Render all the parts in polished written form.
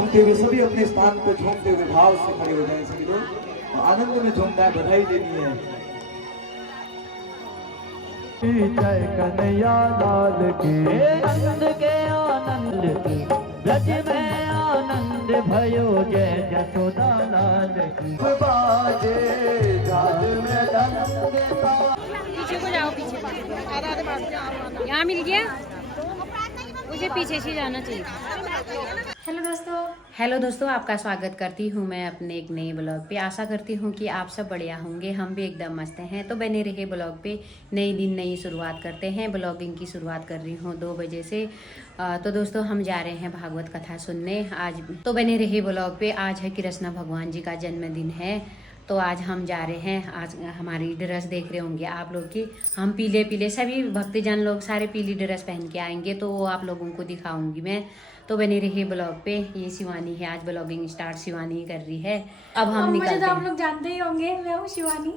झूमते हुए सभी अपने स्थान पर झूमते हुए भाव से खड़े हो जाएं सभी लोग, तो आनंद में झूमना है, बधाई देनी है। जय कन्हैया लाल की, नंद के आनंद की, ब्रज में आनंद भयो जय जसोदा लाल की। बाजे जाज में डंक का। पीछे को जाओ, पीछे यहाँ मिल गया, मुझे पीछे से जाना चाहिए। हेलो दोस्तों, आपका स्वागत करती हूँ मैं अपने एक नए ब्लॉग पे। आशा करती हूँ कि आप सब बढ़िया होंगे, हम भी एकदम मस्त हैं। तो बने रहे ब्लॉग पे, नई दिन नई शुरुआत करते हैं। ब्लॉगिंग की शुरुआत कर रही हूँ 2 बजे से। तो दोस्तों हम जा रहे हैं भागवत कथा सुनने आज। तो बने रहे ब्लॉग पे। आज है कृष्ण भगवान जी का जन्मदिन है, तो आज हम जा रहे हैं। आज हमारी ड्रेस देख रहे होंगे आप लोग की, हम पीले पीले सभी भक्तजन लोग सारे पीली ड्रेस पहन के आएंगे, तो वो आप लोगों को दिखाऊंगी मैं। तो बने रही ब्लॉग पे। ये शिवानी है, आज ब्लॉगिंग स्टार्ट शिवानी कर रही है। अब हम निकलते हैं। आप लोग जानते ही होंगे, मैं हूँ शिवानी।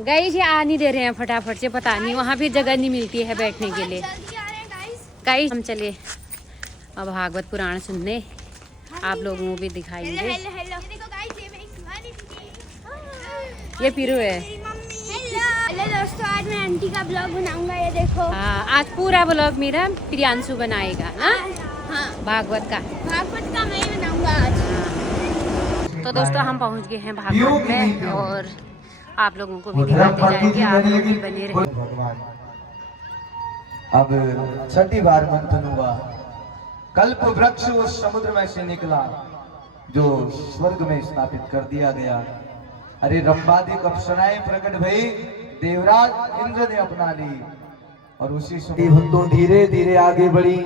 गई जी आ नहीं दे रहे हैं फटाफट से, पता नहीं वहाँ भी जगह नहीं मिलती है बैठने के लिए। गाइस हम चले अब भागवत पुराण सुनने, आप लोगों को भी दिखाएंगे। ये पीरू है। हेलो दोस्तों, आज मैं आंटी का ब्लॉग बनाऊंगा, ये देखो। हाँ, आज पूरा ब्लॉग मेरा प्रियांशु बनाएगा ना। हाँ, भागवत का मैं ही बनाऊंगा आज। तो दोस्तों हम पहुंच गए हैं भागवत में, और आप लोगों को भी दिखाते जाएंगे, आप लोग भी बने रहे। भगवान अब छठी बार मंथन हुआ, कल्प वृक्ष उस समुद्र में से निकला जो स्वर्ग में स्थापित कर दिया गया। अरे रंबादिक अप्सराएं प्रकट भई, देवराज इंद्र ने अपना ली, और उसी समय भक्तों धीरे धीरे आगे बढ़ी,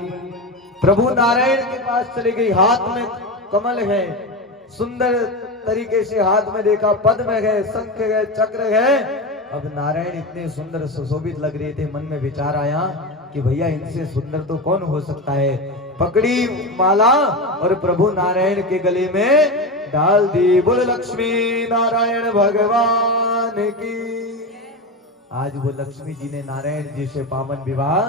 प्रभु नारायण के पास चली गई। हाथ में कमल है, सुंदर तरीके से हाथ में देखा, पद्म है, शंख है, चक्र है। अब नारायण इतने सुंदर सुशोभित लग रहे थे, मन में विचार आया कि भैया इनसे सुंदर तो कौन हो सकता है। पकड़ी माला और प्रभु नारायण के गले में डाल दी। बोल लक्ष्मी नारायण भगवान की। आज वो लक्ष्मी जी ने नारायण जी से पावन विवाह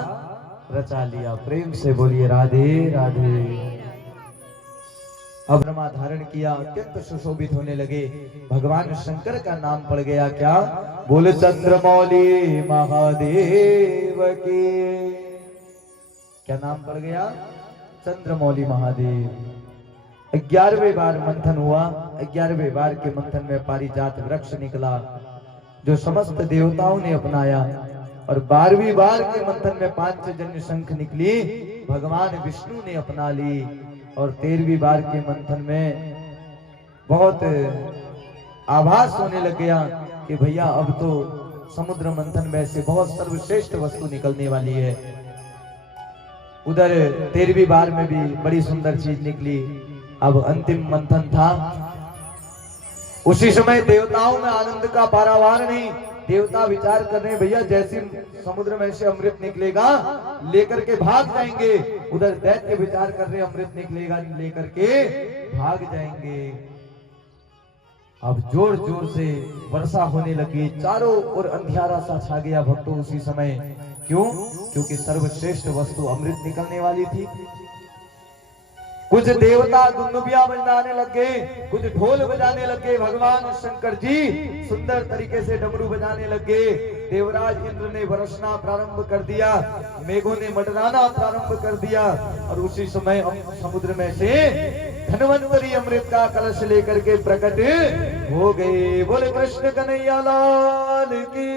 रचा लिया। प्रेम से बोलिए राधे राधे। अब ब्रह्मा धारण किया, अत्यंत सुशोभित होने लगे। भगवान शंकर का नाम पड़ गया क्या? बोल चंद्रमौली महादेव के। क्या नाम पड़ गया? चंद्रमौली महादेव। 11वें बार मंथन हुआ। 11वें बार के मंथन में पारिजात वृक्ष निकला जो समस्त देवताओं ने अपनाया, और 12वीं बार के मंथन में पांचजन्य शंख निकली, भगवान विष्णु ने अपना ली। और 13वीं बार के मंथन में बहुत आभास होने लग गया कि भैया अब तो समुद्र मंथन में से बहुत सर्वश्रेष्ठ वस्तु निकलने वाली है। उधर 13वीं बार में भी बड़ी सुंदर चीज निकली। अब अंतिम मंथन था। उसी समय देवताओं में आनंद का पारावार नहीं। देवता विचार कर रहे हैं, भैया जैसे समुद्र में से अमृत निकलेगा लेकर के भाग जाएंगे। उधर दैत्य विचार कर रहे हैं, अमृत निकलेगा लेकर के भाग जाएंगे। अब जोर जोर से वर्षा होने लगी, चारों ओर अंधियारा सा छा गया भक्तों उसी समय। क्यों? क्योंकि सर्वश्रेष्ठ वस्तु अमृत निकलने वाली थी। कुछ देवता दुंदुभिया बजाने लगे, कुछ ढोल बजाने लगे। भगवान शंकर जी सुंदर तरीके से डमरू बजाने लगे। देवराज इंद्र ने बरसना प्रारंभ कर दिया, मेघों ने मंडराना प्रारंभ कर दिया, और उसी समय समुद्र में से धन्वंतरी अमृत का कलश लेकर के प्रकट हो गए। बोले कृष्ण कन्हैया लाल की।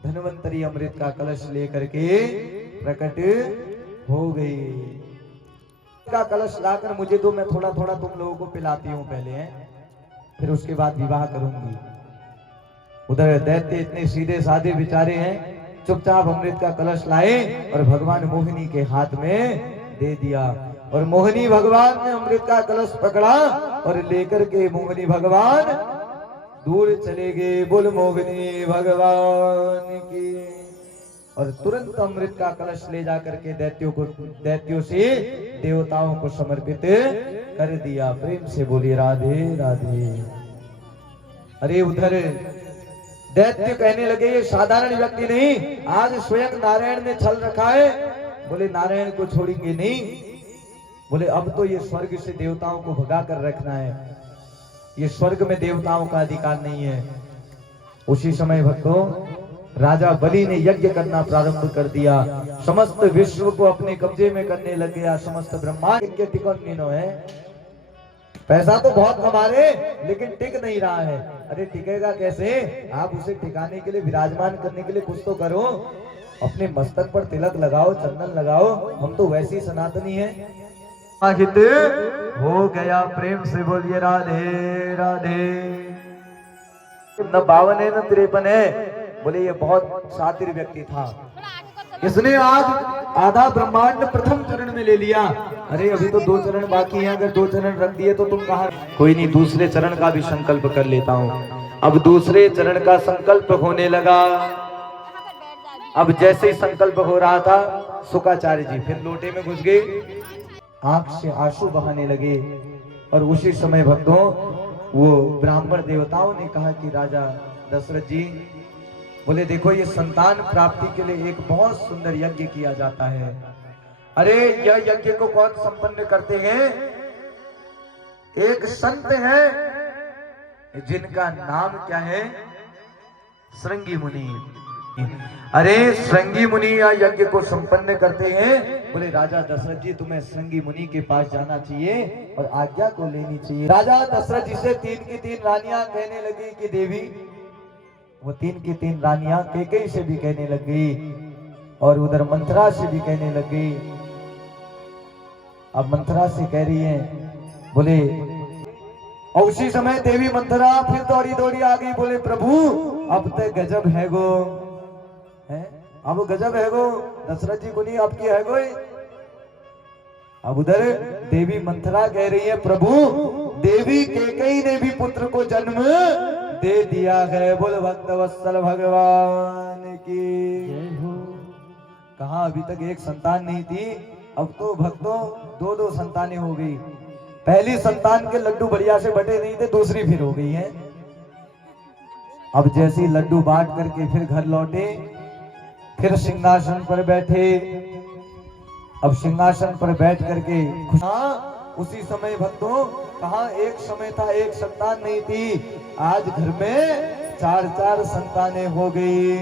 धन्वंतरी अमृत का कलश लेकर के प्रकट हो गई। का कलश लाकर मुझे दो, मैं थोड़ा थोड़ा तुम लोगों को पिलाती हूँ पहले हैं, फिर उसके बाद विवाह करूंगी। उधर दैत्य इतने सीधे साधे विचारे हैं, चुपचाप अमृत का कलश लाए और भगवान मोहिनी के हाथ में दे दिया। और मोहिनी भगवान ने अमृत का कलश पकड़ा और लेकर के मोहिनी भगवान दूर चले गए। बोल मोहिनी भगवान की। और तुरंत अमृत का कलश ले जाकर के दैत्यों से देवताओं को समर्पित कर दिया। प्रेम से बोलिए राधे राधे। अरे उधर दैत्य कहने लगे ये साधारण व्यक्ति नहीं, आज स्वयं नारायण ने छल रखा है। बोले नारायण को छोड़ेंगे नहीं। बोले अब तो ये स्वर्ग से देवताओं को भगा कर रखना है, ये स्वर्ग में देवताओं का अधिकार नहीं है। उसी समय भक्तों राजा बलि ने यज्ञ करना प्रारंभ कर दिया, समस्त विश्व को अपने कब्जे में करने लग गया, समस्त ब्रह्मांड इनके टिकट है। पैसा तो बहुत कमा रहे लेकिन टिक नहीं रहा है। अरे टिकेगा कैसे? आप उसे टिकाने के लिए, विराजमान करने के लिए कुछ तो करो, अपने मस्तक पर तिलक लगाओ, चंदन लगाओ। हम तो वैसे ही सनातनी है। आहित हो गया प्रेम से बोलिए राधे राधे। न 52 है न 53 है। बोले ये बहुत शातिर व्यक्ति था, इसने आज आधा ब्रह्मांड प्रथम चरण में ले लिया। अरे अभी तो 2 चरण बाकी हैं, अगर 2 चरण रख दिए तो तुम कहाँ? कोई नहीं, दूसरे चरण का भी संकल्प कर लेता हूँ। अब दूसरे चरण का संकल्प होने लगा। अब जैसे ही संकल्प हो रहा था, शुक्राचार्य जी फिर लोटे में घुस गए, आंख से आंसू बहाने लगे। और उसी समय भक्तों वो ब्राह्मण देवताओं ने कहा कि राजा दशरथ जी, बोले देखो ये संतान प्राप्ति के लिए एक बहुत सुंदर यज्ञ किया जाता है। अरे यह यज्ञ को कौन संपन्न करते हैं? एक संत है जिनका नाम क्या है? श्रृंगी मुनि। अरे श्रृंगी मुनि यह यज्ञ को संपन्न करते हैं। बोले राजा दशरथ जी तुम्हें श्रृंगी मुनि के पास जाना चाहिए और आज्ञा को लेनी चाहिए। राजा दशरथ जी से 3 की 3 रानियां कहने लगी कि देवी, वो 3 की 3 रानियां कैकेयी से भी कहने लग गई और उधर मंथरा से भी कहने लग गई। अब मंथरा से कह रही है, बोले, और उसी समय देवी मंथरा फिर दौड़ी दौड़ी आ गई। बोले प्रभु अब तक गजब है गो, है अब गजब है गो, दशरथ जी को नहीं आपकी है गो। अब उधर देवी मंथरा कह रही है, प्रभु देवी कैकेयी ने भी पुत्र को जन्म दे दिया है। बोल भक्त वत्सल भगवान की। कहा अभी तक एक संतान नहीं थी, अब तो भक्तों 2-2 संतानें हो गई। पहली संतान के लड्डू बढ़िया से बटे नहीं थे, दूसरी फिर हो गई है। अब जैसे ही लड्डू बांट करके फिर घर लौटे, फिर सिंहासन पर बैठे। अब सिंहासन पर बैठ करके उसी समय भक्तों कहा एक समय था एक संतान नहीं थी, आज घर में 4-4 संतानें हो गई।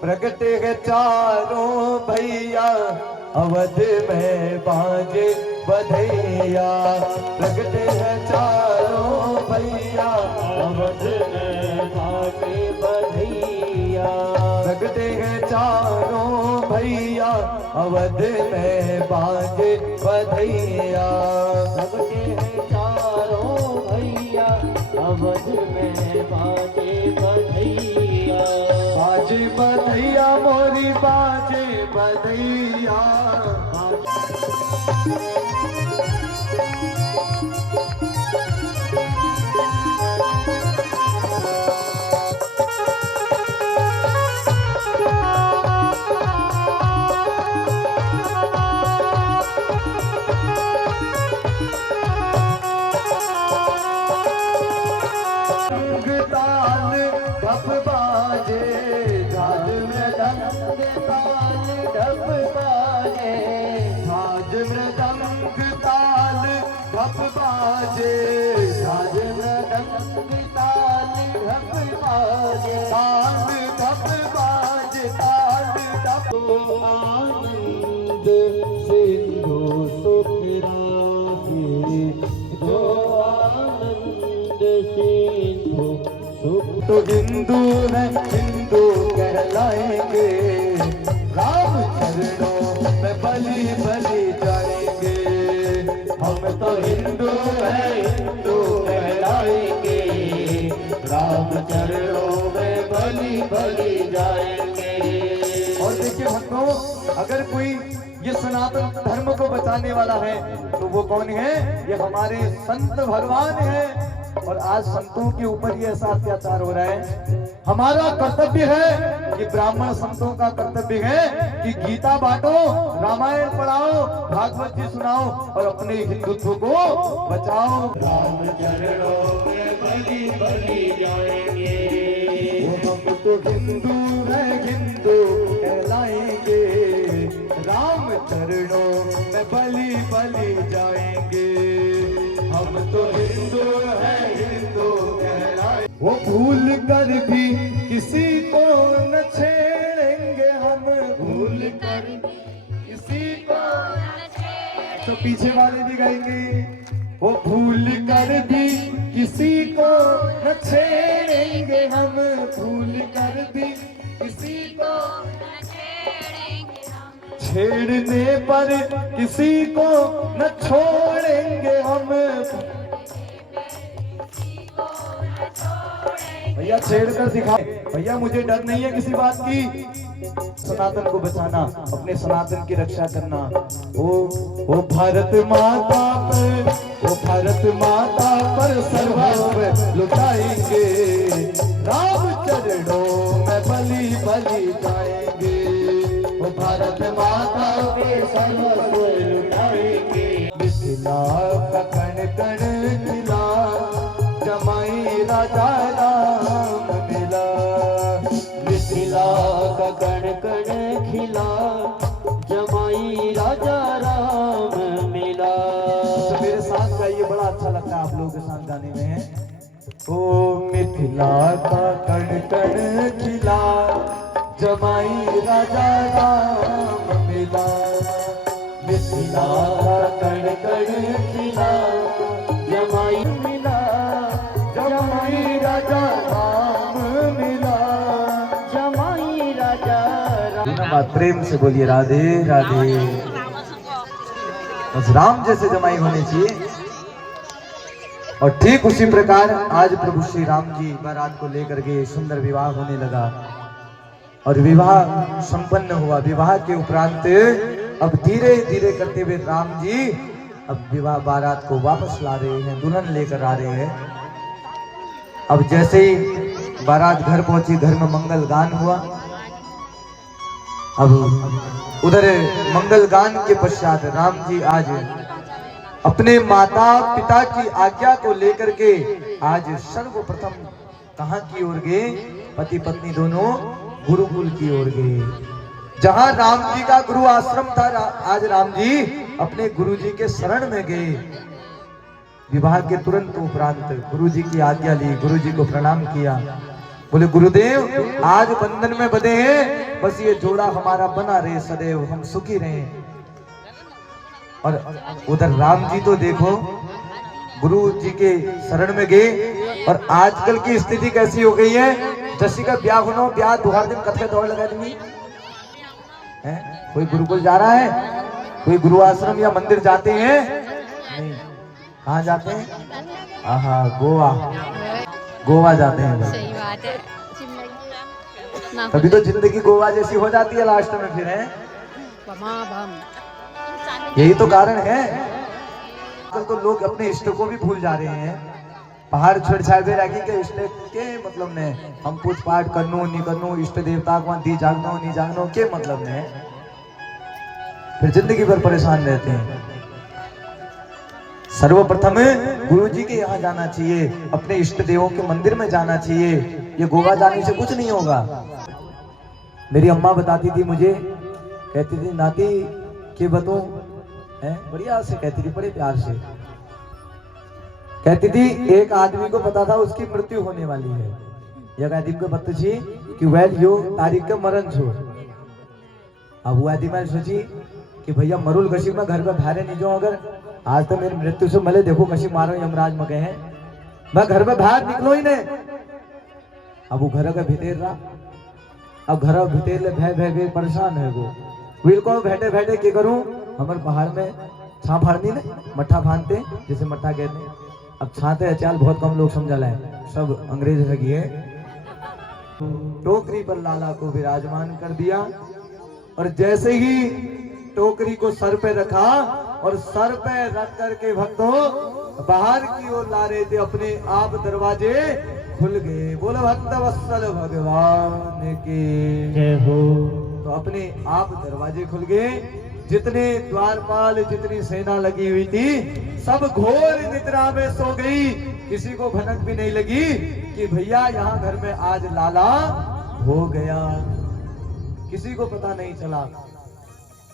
प्रगटे है चारों भैया अवध में बाजे बधैया। प्रगटे है चारों भैया अवध में बाजे बधैया। प्रगटे है चारों भैया अवध में बाजे बधैया। प्रगटे है चारों भैया अवध में बाजे बधैया। बाजे बधैया मोरी बाजे बधैया। तो हिंदू है हिंदू कहलाएंगे, राम चरणों में बलि बलि जाएंगे। हम तो हिंदू है हिंदू कहलाएंगे, राम चरणों में बलि बलि जाएंगे। और देखिए भक्तों, अगर कोई ये सनातन धर्म को बचाने वाला है तो वो कौन है? ये हमारे संत भगवान है। और आज संतों के ऊपर ये ऐसा अत्याचार हो रहा है। हमारा कर्तव्य है कि ब्राह्मण संतों का कर्तव्य है कि गीता बांटो, रामायण पढ़ाओ, भागवत जी सुनाओ और अपने हिंदुत्व को बचाओ। राम चरणों में बलि बलि जाएंगे। हम तो हिंदू है हिंदू कहलाएंगे, राम चरणों में बलि बलि जाएंगे। हम तो हिंदू हैं, हिंदू कहलाए। वो भूल कर भी किसी को न छेड़ेंगे, हम भूल कर किसी को न छेड़ेंगे। तो पीछे वाले भी गाएंगे, वो भूल कर भी किसी को न छेड़ेंगे, हम भूल कर भी किसी को न छेड़ेंगे। छेड़ने पर किसी को न छोड़ेंगे हम। भैया छेड़ कर दिखाए, भैया मुझे डर नहीं है किसी बात की। सनातन को बचाना, अपने सनातन की रक्षा करना। ओ भारत माता पर, ओ भारत माता पर सर्वस्व लुटाएंगे। राम चरणों में बलि बलि जाएंगे। ओ भारत माता के सर्वस्व लुटाएंगे। मिथिला का कण कण खिला, जमाई राजा राम मिला। मिथिला का कण कण खिला, जमाई राजा राम मिला। तो मेरे साथ गाइए, बड़ा अच्छा लगता है आप लोगों के साथ गाने में। ओ मिथिला का कण कण खिला, जमाई राजा राम मिला। मिथिला का कण कण खिला, जमाई मिला, जमाई राजा राम मिला। जमाई राजा राम। प्रेम से बोलिए राधे राधे। बस राम जैसे जमाई होनी चाहिए। और ठीक उसी प्रकार आज प्रभु श्री राम जी बारात को लेकर के सुंदर विवाह होने लगा और विवाह संपन्न हुआ। विवाह के उपरांत अब धीरे धीरे करते हुए राम जी अब विवाह बारात को वापस ला रहे हैं, दुल्हन लेकर आ रहे हैं। अब जैसे ही बारात घर पहुंची, घर में मंगल गान हुआ। अब उधर मंगल गान के पश्चात राम जी आज अपने माता पिता की आज्ञा को लेकर के आज सर्वप्रथम कहां की ओर गए? पति पत्नी दोनों गुरुकुल की ओर गए। जहां राम जी का गुरु आश्रम था, आज राम जी अपने गुरु जी के शरण में गए। विवाह के तुरंत उपरांत गुरु जी की आज्ञा ली, गुरु जी को प्रणाम किया। बोले गुरुदेव आज बंधन में बंधे हैं, बस ये जोड़ा हमारा बना रहे, सदैव हम सुखी रहे। और उधर राम जी तो देखो गुरु जी के शरण में गए। और आजकल की स्थिति कैसी हो गई है, जैसी का ब्याह होना, ब्याह दुहार दिन कथे दौड़ लगा दूंगी। कोई गुरुकुल जा रहा है, कोई गुरु आश्रम या मंदिर जाते हैं? नहीं। कहाँ जाते हैं? आहा, गोवा, गोवा जाते हैं। सही बात है। तभी तो जिंदगी गोवा जैसी हो जाती है लास्ट में फिर है। यही तो कारण है। आजकल तो लोग अपने इष्ट को भी भूल जा रहे हैं। पहाड़ छोड़ छाड़े राखी के इष्ट के मतलब ने हम पूछ पाठ करनो नहीं करनो, इष्ट देवता को दी जागनो नहीं जागनो के मतलब ने फिर जिंदगी भर परेशान रहते हैं। सर्वप्रथम गुरु जी के यहाँ जाना चाहिए, अपने इष्ट देवों के मंदिर में जाना चाहिए। ये गोवा जाने से कुछ नहीं होगा। मेरी अम्मा बताती थी मुझे, कहती थी नाती के बतो है, बढ़िया से कहती थी, बड़े प्यार से कहती थी। एक आदमी को पता था उसकी मृत्यु होने वाली है। एक आदमी को पता थी कि वेल यो तारीख के मरण छो। अब वो आदमी मैंने सोची कि भैया मरुल कशी में घर पे भारे नहीं जाऊं, अगर आज तो मेरी मृत्यु से मले देखो कशी मारो यमराज में गए हैं, मैं घर में बाहर निकलो ही नहीं। अब वो घर का भीतर रहा, अब घर भीतर ले भय भय परेशान है वो बिल्कुल बैठे बैठे क्या करूं। हमारे पहाड़ में छा फाड़नी ने मट्ठा फानते, जैसे मट्ठा कहते हैं। अब छाते अचाल बहुत कम लोग समझा लाए, सब अंग्रेज लगी है। टोकरी पर लाला को विराजमान कर दिया और जैसे ही टोकरी को सर पे रखा और सर पे रख करके भक्तों बाहर की ओर ला रहे थे, अपने आप दरवाजे खुल गए। बोलो भक्त वत्सल भगवान की जय हो। तो अपने आप दरवाजे खुल गए। जितने द्वारपाल, जितनी सेना लगी हुई थी, सब घोर निद्रा में सो गई। किसी को भनक भी नहीं लगी कि भैया यहाँ घर में आज लाला हो गया। किसी को पता नहीं चला।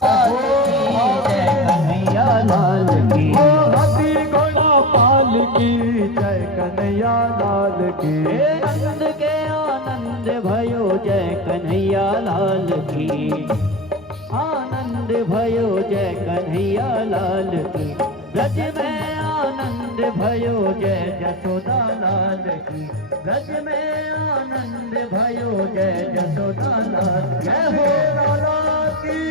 जय कन्हैया लाल की। हाथी घोड़ा पाल की जय कन्हैया लाल की। नंद के आनंद भयो जय कन्हैया लाल की। आनंद भयो जय कन्हैया लाल की। ब्रज में आनंद भयो जय जसोदा लाल की। ब्रज में आनंद भयो जय जसोदा लाल की। जय हो लाला की।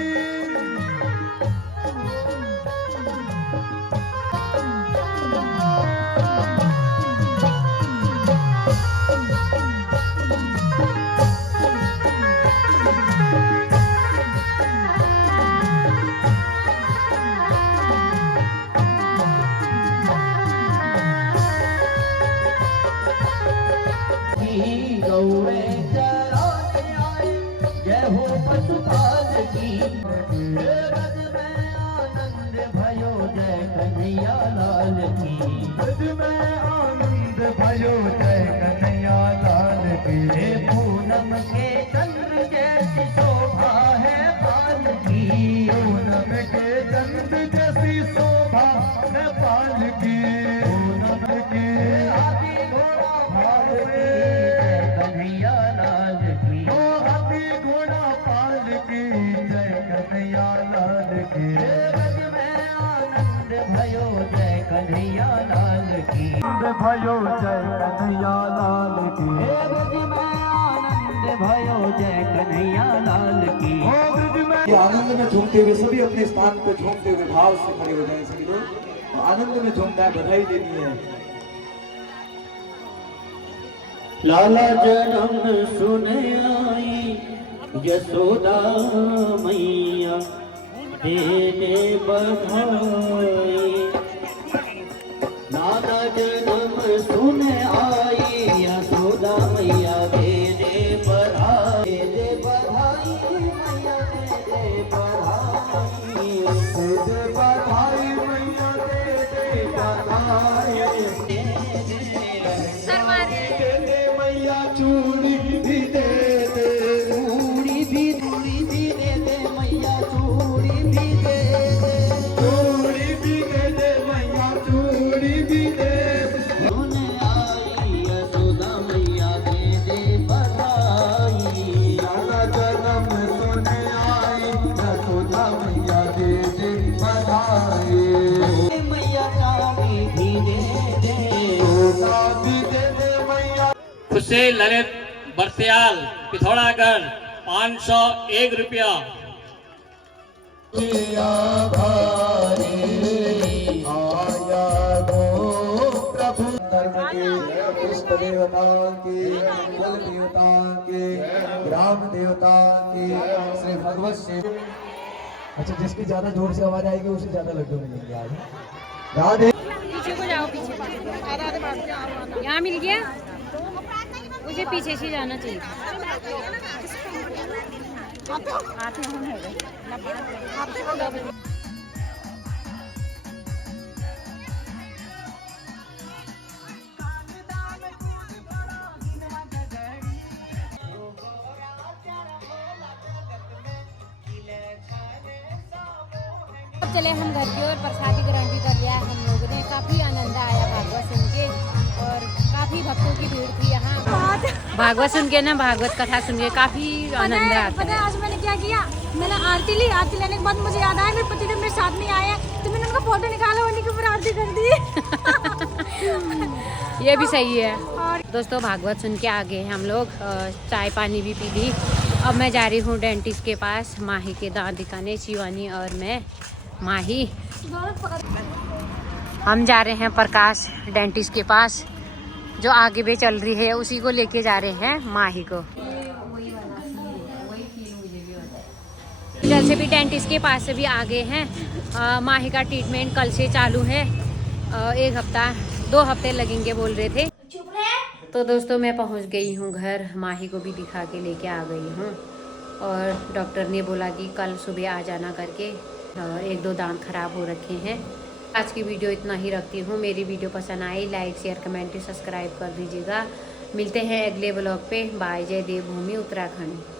गौरे चराने आए जय हो पशुपाल की। ब्रज में आनंद भयो जय कन्हैया लाल की। ब्रज में आनंद भयो जय कन्हैया लाल की। पूनम के चंद्र जैसी शोभा है पाल की। पूनम के चंद्र जैसी शोभा है पाल की। पूनम के हाथी घोड़ा भाल की जय कन्हैया लाल की। ओ हाथी घोड़ा पाल की जय कन्हैया लाल की। ब्रज में आनंद भयो जय कन्हैया लाल की। आनंद भयो जय कन्हैया लाल की। ब्रज में आनंद भयो जय कन्हैया लाल की। ये आनंद में झूमते हुए सभी अपने स्थान पे झूमते हुए भाव से खड़े हो जाएं सभी लोग। आनंद में झूमना है, बधाई देनी है। लाला जन्म सुने आई यशोदा मैया दे दे बधाई। लाला जन्म सुने आई यशोदा मैया दे दे बधाई। दे बधाई मैया दे दे बधाई। दे दे बधाई मैया दे दे बधाई। दे दे मैया चूड़ी भी दे दे। चूड़ी भी दे दे मैया चूड़ी भी दे दे। चूड़ी भी दे दे मैया चूड़ी भी दे दे। सुने आई यशोदा मैया दे दे बधाई। लाला जन्म सुने आई यशोदा मैया दे दे बधाई। मैया चाबी भी दे दे। सोना भी दे दे मैया। खुशी ललित बरसियाल पिथौरागढ़ 501 रुपया। आया गो प्रभु धर्म के इष्ट देवता के कुल देवता के ग्राम देवता के श्री भगवत से। अच्छा, जिसकी ज्यादा जोर से आवाज आएगी उसे ज्यादा लड्डू मिलेंगे आज। राधे। पीछे को जाओ, पीछे यहाँ मिल गया। मुझे पीछे से जाना चाहिए। अब चले हम घर की ओर। प्रसादी ग्रहण भी कर लिया है हम लोगों ने। काफी आनंद आया भागवत सुन के और काफी भक्तों की भीड़ थी यहाँ। भागवत सुन के ना, भागवत कथा सुन के काफी आनंद आता पता है। है आज मैंने क्या किया? मैंने आरती ली। आरती लेने के बाद मुझे याद आया मेरे पति जब मेरे साथ में आए तो मैंने उनका फोटो निकाला, उन्हीं के ऊपर आरती कर दी। ये भी सही है। दोस्तों, भागवत सुन के आ गए हम लोग, चाय पानी भी पी ली। अब मैं जा रही हूँ डेंटिस्ट के पास माही के दांत दिखाने। शिवानी और मैं, माही, हम जा रहे हैं प्रकाश डेंटिस्ट के पास। जो आगे भी चल रही है उसी को लेके जा रहे हैं माही को। इधर से भी डेंटिस्ट के पास से भी आ गए हैं। माही का ट्रीटमेंट कल से चालू है। 1 हफ्ता 2 हफ्ते लगेंगे बोल रहे थे। तो दोस्तों, मैं पहुंच गई हूं घर। माही को भी दिखा के लेके आ गई हूं और डॉक्टर ने बोला कि कल सुबह आ जाना करके। 1-2 दांत खराब हो रखे हैं। आज की वीडियो इतना ही रखती हूँ। मेरी वीडियो पसंद आई, लाइक शेयर कमेंट सब्सक्राइब कर दीजिएगा। मिलते हैं अगले ब्लॉग पे। बाय। जय देवभूमि उत्तराखंड।